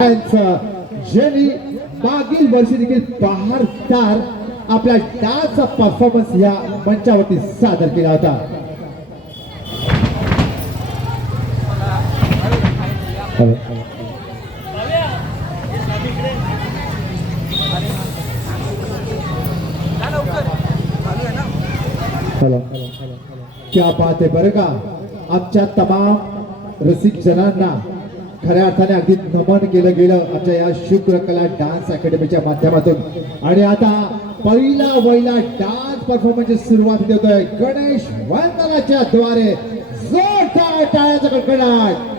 ज्यांनी मागील वर्षी देखील बहारदार आपला डान्सचा परफॉर्मन्स या मंचावरती सादर केला होता. क्या बात आहे बरं का. आमच्या तमाम रसिक जनांना खऱ्या अर्थाने अगदी नमन केलं गेलं आमच्या या शुक्रकला डान्स अकॅडमीच्या माध्यमातून. आणि आता पहिला डान्स परफॉर्मन्सची सुरुवात देतोय गणेश वंदनाच्या द्वारे. जोरदार टाळ्याचा कडकडाट.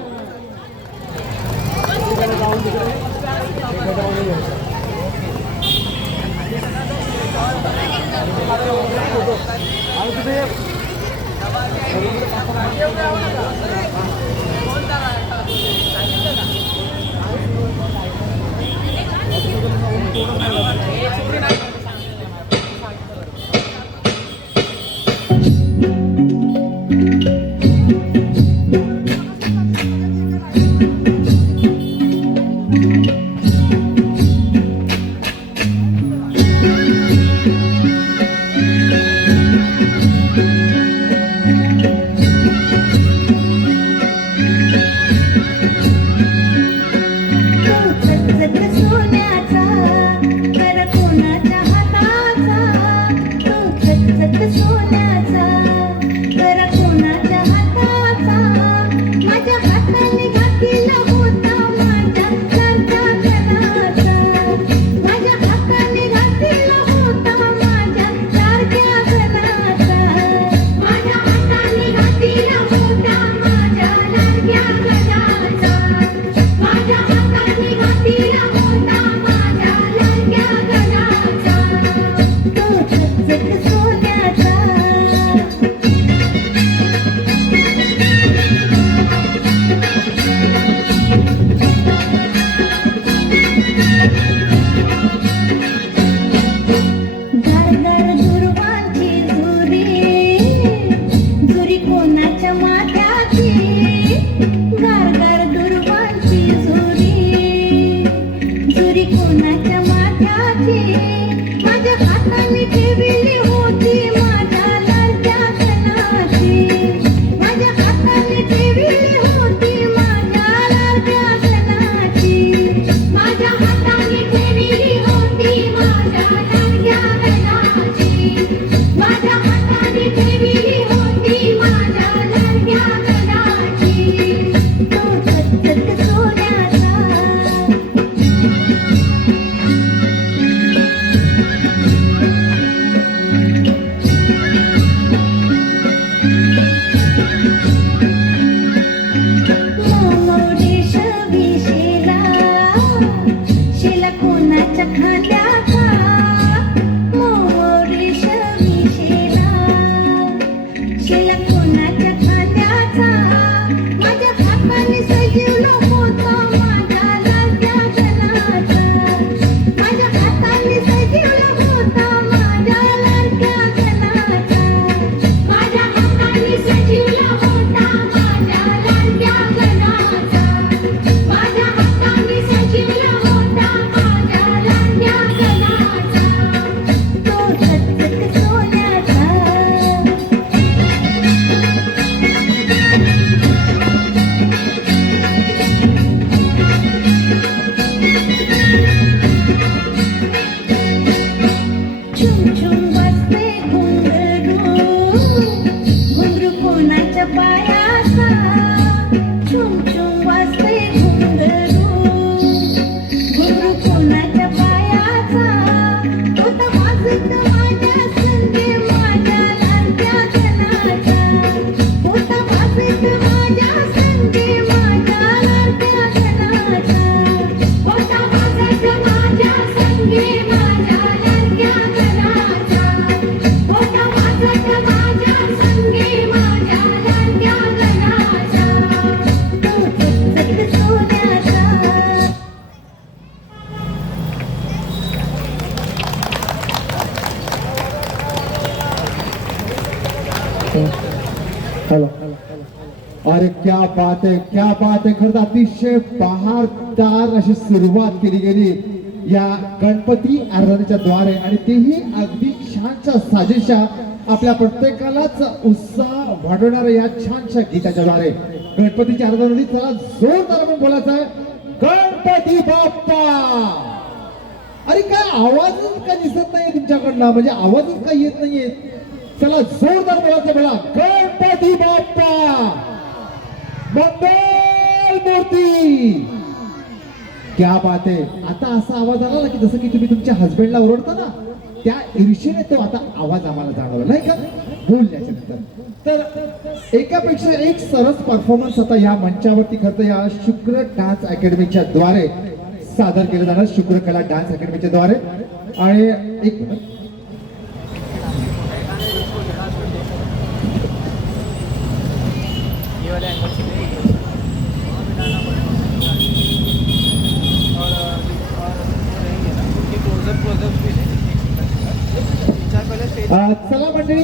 अरे क्या बात आहे, क्या बात आहे. खरं तर अतिशय बहारदार अशी सुरुवात केली गेली या गणपती आराधनेच्या द्वारे आणि तेही अगदी छानशा साजेशा आपल्या प्रत्येकालाच उत्साह वाढवणाऱ्या या छानशा गीताच्या द्वारे गणपतीची आराधना. चला जोरदार आपण बोलायचं आहे गणपती बाप्पा. अरे काय आवाजच का दिसत नाहीये तुमच्याकडनं, म्हणजे आवाजच का येत नाहीये. चला जोरदार बोलायचं, बोला गणपती बाप्पा मंगल मूर्ती. क्या बात आहे. आता असा आवाज आला ना की जसं की तुम्ही तुमच्या हसबंडला ओरडता ना, त्या ईर्षेने तो आता आवाज आम्हाला जाणवला नाही का बोलण्याच्या नंतर. तर एकापेक्षा एक सरस परफॉर्मन्स आता या मंचावरती खरं या शुक्र डान्स अकॅडमीच्या द्वारे सादर केलं जाणार, शुक्र कला डान्स अकॅडमीच्या द्वारे. आणि एक चला मंडळी